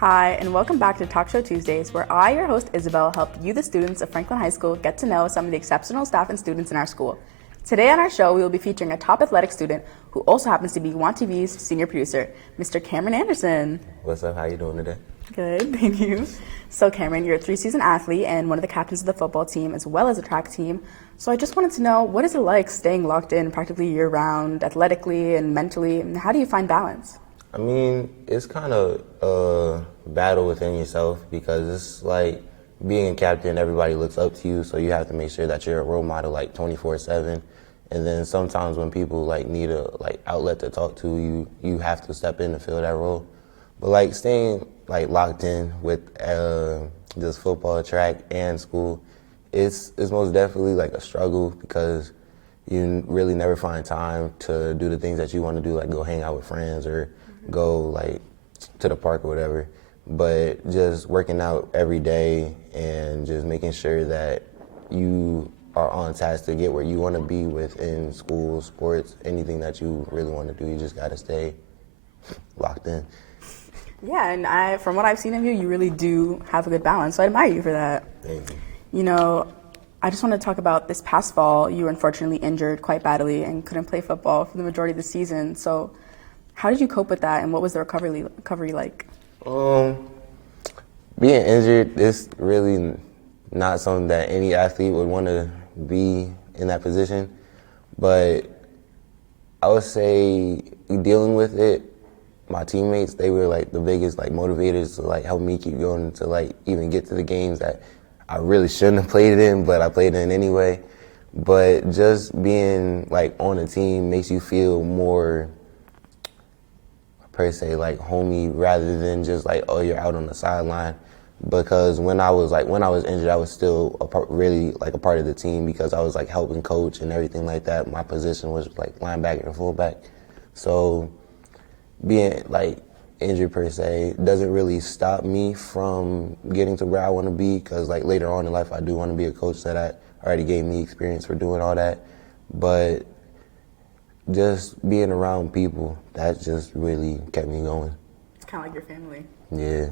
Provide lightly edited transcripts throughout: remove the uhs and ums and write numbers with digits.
Hi, and welcome back to Talk Show Tuesdays, where I, your host Isabel, help you, the students of Franklin High School, get to know some of the exceptional staff and students in our school. Today on our show, we will be featuring a top athletic student who also happens to be Want TV's senior producer, Mr. Cameron Anderson. What's up? How you doing today? Good, thank you. So Cameron, you're a 3-season athlete and one of the captains of the football team as well as a track team. So I just wanted to know, what is it like staying locked in practically year-round, athletically and mentally, and how do you find balance? I mean, it's kind of a battle within yourself because it's like being a captain, everybody looks up to you, so you have to make sure that you're a role model like 24/7. And then sometimes when people like need a outlet to talk to you, you have to step in to fill that role. But like staying like locked in with just football, track, and school, it's most definitely like a struggle because you really never find time to do the things that you want to do, like go hang out with friends or go like to the park or whatever. But just working out every day and just making sure that you are on task to get where you want to be within school, sports, anything that you really want to do, you just got to stay locked in. Yeah, and from what I've seen of you, you really do have a good balance, so I admire you for that. Thank you. You know, I just want to talk about this past fall. You were unfortunately injured quite badly and couldn't play football for the majority of the season. So how did you cope with that, and what was the recovery like? Being injured is really not something that any athlete would want to be in that position. But I would say dealing with it, my teammates, they were like the biggest like motivators to like help me keep going to like even get to the games that I really shouldn't have played in, but I played in anyway. But just being like on a team makes you feel more, per se, like homey rather than just like, oh, you're out on the sideline. Because when I was injured, I was still really like a part of the team because I was like helping coach and everything like that. My position was like linebacker and fullback. So being like injured per se doesn't really stop me from getting to where I want to be, because like later on in life I do want to be a coach. That I already gave me experience for doing all that. But just being around people, that just really kept me going. It's kind of like your family. Yeah.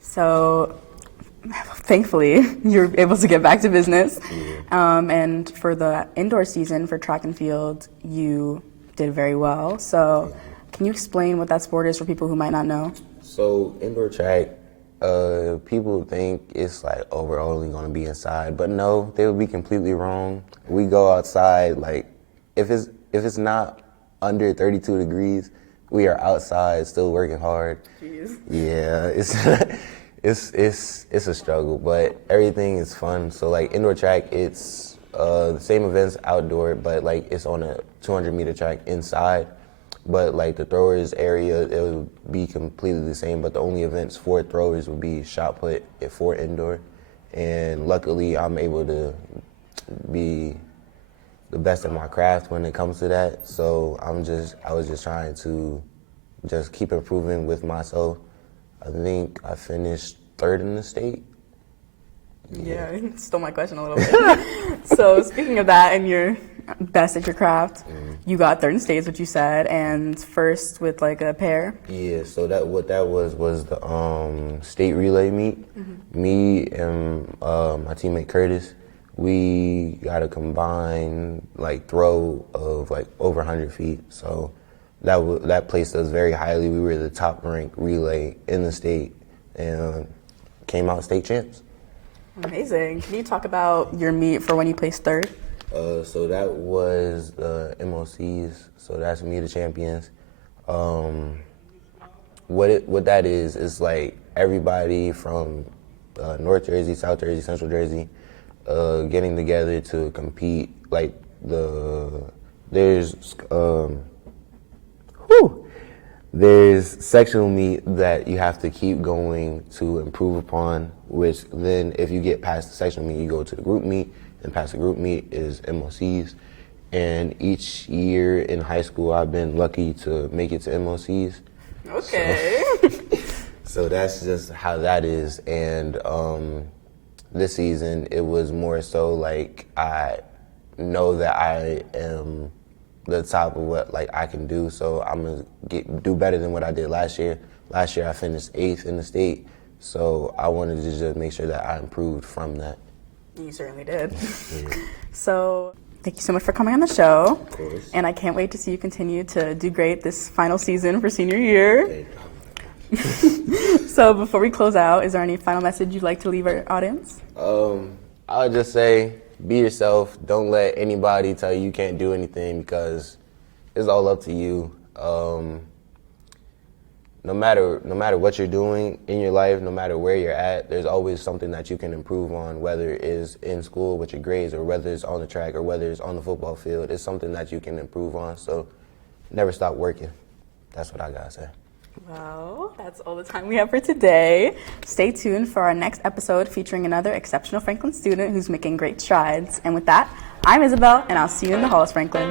So thankfully you were able to get back to business. Yeah. And for the indoor season for track and field, you did very well. So can you explain what that sport is for people who might not know? So indoor track, people think it's like, oh, we're only going to be inside. But no, they would be completely wrong. We go outside, like, if it's not under 32 degrees, we are outside still working hard. Jeez. Yeah, it's a struggle, but everything is fun. So like indoor track, it's the same events outdoor, but like it's on a 200-meter track inside. But like the throwers area, it would be completely the same, but the only events for throwers would be shot put for indoor. And luckily I'm able to be the best at my craft when it comes to that. So I was just trying to just keep improving with myself. I think I finished 3rd in the state. Yeah, you stole my question a little bit. So speaking of that, and you're best at your craft, you got 3rd in states, what you said, and 1st with like a pair. Yeah, so what that was the state relay meet. Me and my teammate Curtis, we got a combined like throw of like over 100 feet. So that placed us very highly. We were the top ranked relay in the state and came out state champs. Amazing. Can you talk about your meet for when you placed 3rd? So that was the MOCs. So that's Meet of Champions. What that is like everybody from North Jersey, South Jersey, Central Jersey, getting together to compete. Like there's sectional meet that you have to keep going to improve upon, which then if you get past the sectional meet, you go to the group meet, and past the group meet is MOCs. And each year in high school, I've been lucky to make it to MOCs. Okay. So that's just how that is. And this season, it was more so like I know that I am the top of what like I can do, so I'm gonna do better than what I did last year. last year I finished 8th in the state, so I wanted to just make sure that I improved from that. You certainly did. Yeah. So thank you so much for coming on the show. Of course. And I can't wait to see you continue to do great this final season for senior year. So before we close out, is there any final message you'd like to leave our audience? I would just say, be yourself. Don't let anybody tell you can't do anything, because it's all up to you. No matter what you're doing in your life, no matter where you're at, there's always something that you can improve on, whether it is in school with your grades, or whether it's on the track, or whether it's on the football field. It's something that you can improve on, so never stop working. That's what I gotta say. Well, that's all the time we have for today. Stay tuned for our next episode featuring another exceptional Franklin student who's making great strides. And with that, I'm Isabel, and I'll see you in the halls, Franklin.